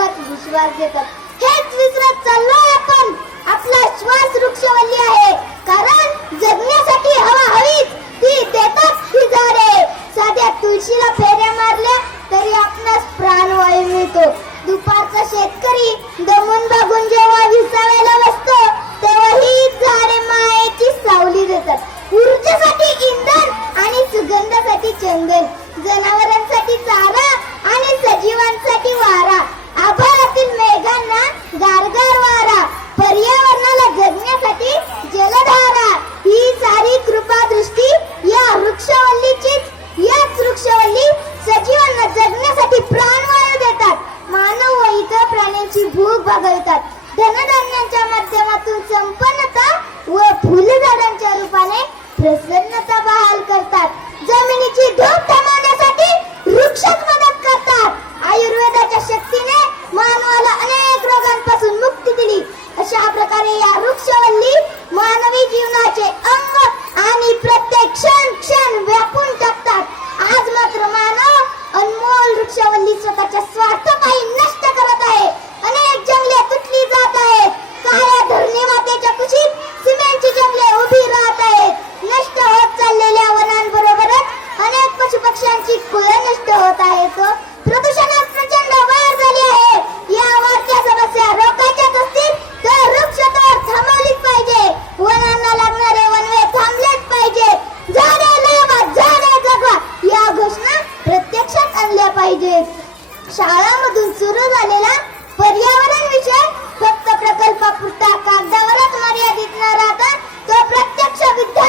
सुखात विश्वास घेतात. हेच विसरत चाललोय आपण आपला श्वास वृक्षवल्ली आहे. कारण जगण्यासाठी हवा हवीच. ती देतात ही झाडे. साध्या तुळशीला फेऱ्या मारल्या तरी आपणास प्राणवायू मिळतो. दुपारचा शेतकरी दमून बघून जेव्हा विसाव्याला बसतो तेव्हा ही झाडे मायेची सावली देतात. ऊर्जेसाठी इंधन आणि सुगंधासाठी चंदन. जनावरांसाठी चारा आणि सजीवांसाठी वारा. ಉಪಕರಿಸುತ್ತಾರೆ शाळामधून सुरू झालेला पर्यावरण विषय फक्त प्रकल्पापुरता कागदावरच मर्यादित न राहता तो प्रत्यक्ष विद्या